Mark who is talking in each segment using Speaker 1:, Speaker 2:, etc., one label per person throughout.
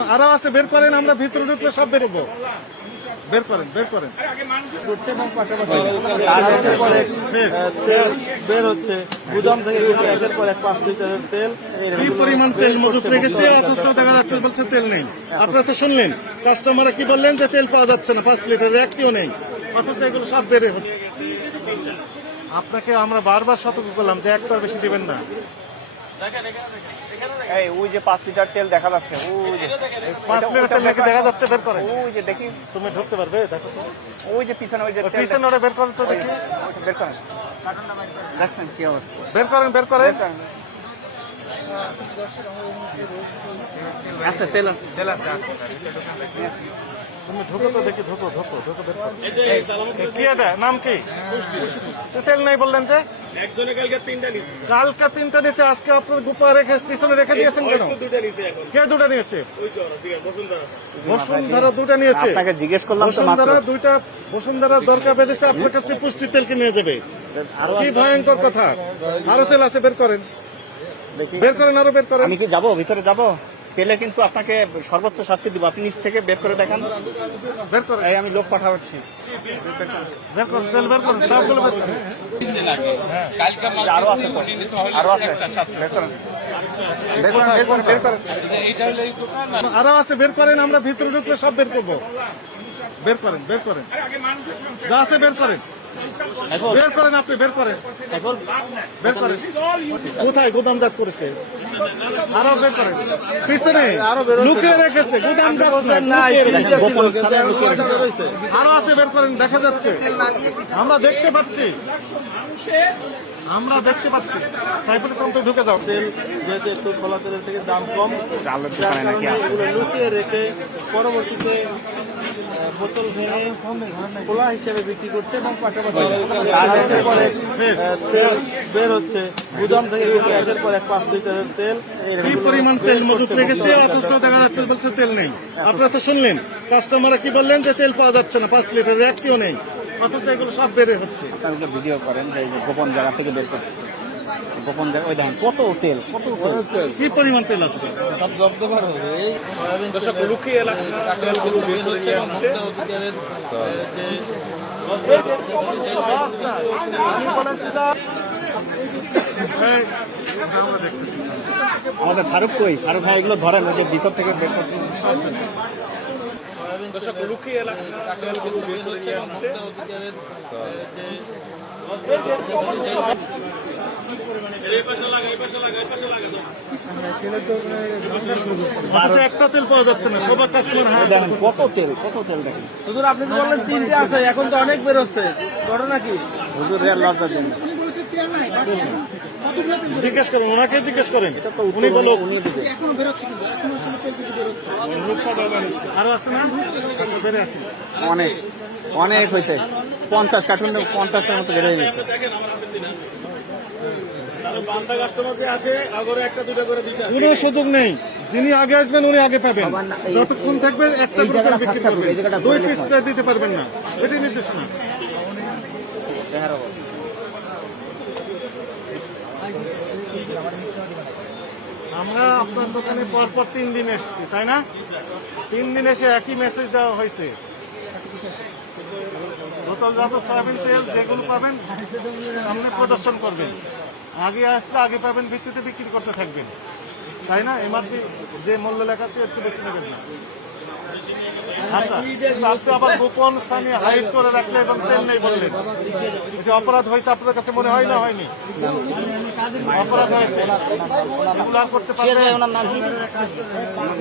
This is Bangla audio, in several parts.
Speaker 1: আরও আছে, বের করেন, আমরা ভিতরে ঢুকলে সব বের করেন বের করেন,
Speaker 2: বের হচ্ছে গুদাম থেকে একের পর এক পাঁচ তেল
Speaker 1: কি পরিমাণ তেল মজুত রেখেছে? অথচ দেখা যাচ্ছে, বলছে তেল নেই। আপনারা তো শুনলেন কাস্টমার কি বললেন যে তেল পাওয়া যাচ্ছে না, পাঁচ লিটার একটিও নেই। অথচ এগুলো সব বেড়ে হচ্ছে। আপনাকে আমরা বারবার সতর্ক করলাম যে একটার বেশি দিবেন না।
Speaker 2: এই ওই যে পাঁচ লিটার তেল দেখা যাচ্ছে ওই যে
Speaker 1: পাঁচ লিটার তেল নাকি দেখা যাচ্ছে। বের করে
Speaker 2: ওই যে দেখি।
Speaker 1: তুমি ঢুকতে পারবে দেখো।
Speaker 2: ওই যে পিছনে ওই যে
Speaker 1: পিছনে ওটা বের করেন তো দেখি।
Speaker 2: ওইটা বের করেন। দেখছেন কি অবস্থা?
Speaker 1: বের করেন বের করেন।
Speaker 2: বের আছে তেল আছে। তেল আছে আছে।
Speaker 1: তুমি ঢুকো তো দেখি ঢুকো ঢুকো ঢুকো বের করো কি এটা? নাম কি? তো তেল নেই বললেন যে?
Speaker 3: একজনে কালকে তিনটা নিছে
Speaker 1: কালকা তিনটা নিচে আজকে আপনার গুপা রেখে পিছনে রেখে দিয়েছেন কেন?
Speaker 3: দুইটা নিছে এখন।
Speaker 1: কে দুটা নিয়েছে?
Speaker 3: ওই তো ঠিক আছে বসুন্ধরা
Speaker 1: বসুন্ধরা দুটা নিয়েছে।
Speaker 2: আপনাকে জিজ্ঞেস করলাম
Speaker 1: বসুন্ধরা দুইটা বসুন্ধরার দরকার বেঁধেছে আপনার কাছে পুষ্টি তেলকে নিয়ে যাবে।
Speaker 2: আরও
Speaker 1: কি ভয়ঙ্কর কথা। আরও তেল আছে বের করেন। বের করেন আরও বের করেন।
Speaker 2: আমি কি যাব? ভিতরে যাব? পেলে কিন্তু আপনাকে সর্বোচ্চ শাস্তি দিব। আপনি নিচ থেকে বের করে দেখান।
Speaker 1: বের করেন
Speaker 2: এই আমি লোক পাঠাচ্ছি।
Speaker 1: বের করেন তেল বের করেন সবগুলো বের করেন
Speaker 2: আরও আছে আরও আছে। বের করেন বের
Speaker 1: আরও আছে বের করেন আমরা ভিতরে ঢুকলে সব বের করব। বের করেন বের করেন। যা আছে বের করেন। বের করেন আপনি বের করেন। বের করেন। কোথায়? গুদামজাত করেছে। আরও বের করেন পিছনে লুকিয়ে রেখেছে রেখেছে। আরও আছে বের করেন দেখা যাচ্ছে। আমরা দেখতে পাচ্ছি। আমরা দেখতে পাচ্ছি। সাইফুল ইসলাম তো ঢুকে যাও।
Speaker 2: তেল যেহেতু একটু খোলা তেলের থেকে দাম কম লুকিয়ে রেখে পরবর্তীতে বোতল ভেঙে খোলা হিসেবে বিক্রি করছে এবং পাশাপাশি একের পর এক তেল বের হচ্ছে। গুদাম থেকে একের পর এক পাঁচ লিটারের তেল।
Speaker 1: কি পরিমাণ তেল মজুত রেখেছে অথচ দেখা যাচ্ছে বলছে তেল নেই। আপনারা তো শুনলেন কাস্টমাররা কি বললেন যে তেল পাওয়া যাচ্ছে না পাঁচ লিটার একটিও নেই। অথচ এগুলো সব বেড়ে হচ্ছে।
Speaker 2: ভিডিও করেন যে গোপন জায়গা থেকে বের করছে গোপন ওই দেখেন কত তেল কত তেল।
Speaker 1: কি পরিমাণ তেল আছে?
Speaker 2: সব জব্দ করা হবে।
Speaker 3: দর্শক লুকিয়ে
Speaker 2: আমাদের ফারুক কই? ফারুক ভাই এগুলো ধরেন ওই যে ভিতর থেকে বের করছে।
Speaker 3: দর্শক লুকিয়ে এলাকা
Speaker 1: একটা তেল পাওয়া যাচ্ছে না সবার কাস্টমার
Speaker 2: দেখেন কত তেল কত তেল দেখেন।
Speaker 4: হুজুর আপনি তো বললেন তিনটে আছে এখন তো অনেক বেরোচ্ছে। ঘটনা কি?
Speaker 2: হুজুর রেল লজ্জা দেন
Speaker 1: জিজ্ঞেস করেন ওনাকে জিজ্ঞেস করেন। উনি বলো
Speaker 2: উনি
Speaker 1: আরও আছে না? আচ্ছা
Speaker 2: অনেক অনেক হয়েছে পঞ্চাশ কার্টুন পঞ্চাশটার মতো বের হয়ে গেছে।
Speaker 1: কোনো সুযোগ নেই। যিনি আগে আসবেন উনি আগে পাবেন। যতক্ষণ থাকবে একটা করে বিক্রি করবেন। দুই পিস দিতে পারবেন না। এটাই নির্দেশনা। আমরা আপনার দোকানে পরপর তিন দিন এসেছি তাই না? তিন দিন এসে একই মেসেজ দেওয়া হয়েছে। বোতলজাত সয়াবিন তেল যেগুলো পাবেন সামনে প্রদর্শন করবেন। আগে আসলে আগে পাবেন, ভিত্তিতে বিক্রি করতে থাকবেন। তাই না? এমআরপি যে মূল্য লেখা আছে, এর বেশি না। আচ্ছা আপনি আবার গোপন স্থানে হাইড করে রাখলে এবং তেল নেই বললেন। এটা অপরাধ হয়েছে আপনার কাছে মনে হয় না, হয়নি? অপরাধ হয়েছে। এগুলো করতে
Speaker 2: কি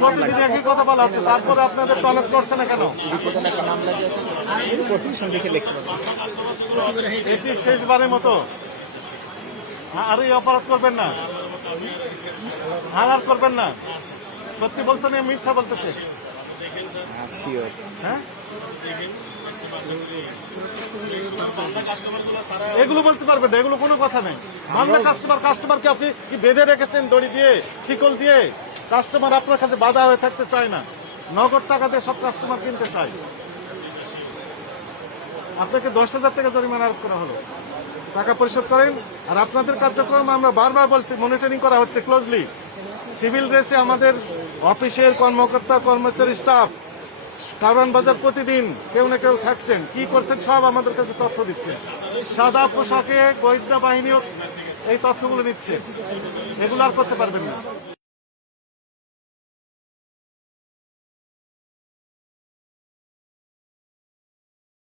Speaker 1: প্রতিদিন একই কথা বলা হচ্ছে, তারপরে আপনাদের টনক করছে না কেন। এটি শেষবারের মতো। আর এই অপরাধ করবেন না। হারার করবেন না। সত্যি বলছেন মিথ্যা বলতেছে।
Speaker 2: হ্যাঁ,
Speaker 1: এগুলো বলতে পারবেন না এগুলো কোনো কথা নেই। আমরা কাস্টমার কাস্টমারকে আপনি কি বেঁধে রেখেছেন দড়ি দিয়ে শিকল দিয়ে? কাস্টমার আপনার কাছে বাধা হয়ে থাকতে চায় না। নগদ টাকা দিয়ে সব কাস্টমার কিনতে চায়। আপনাকে দশ হাজার টাকা জরিমানা আরোপ করা হলো। টাকা পরিশোধ করেন আর আপনাদের কার্যক্রম আমরা বারবার বলছি মনিটরিং করা হচ্ছে ক্লোজলি সিভিল রেসে আমাদের অফিসের কর্মকর্তা, কর্মচারী স্টাফ কারণ বাজার প্রতিদিন কেউ না কেউ থাকছেন। কি করছেন সব আমাদের কাছে তথ্য দিচ্ছে সাদা পোশাকে গোয়েন্দা বাহিনীও এই তথ্যগুলো দিচ্ছে। এগুলো আর করতে পারবেন না।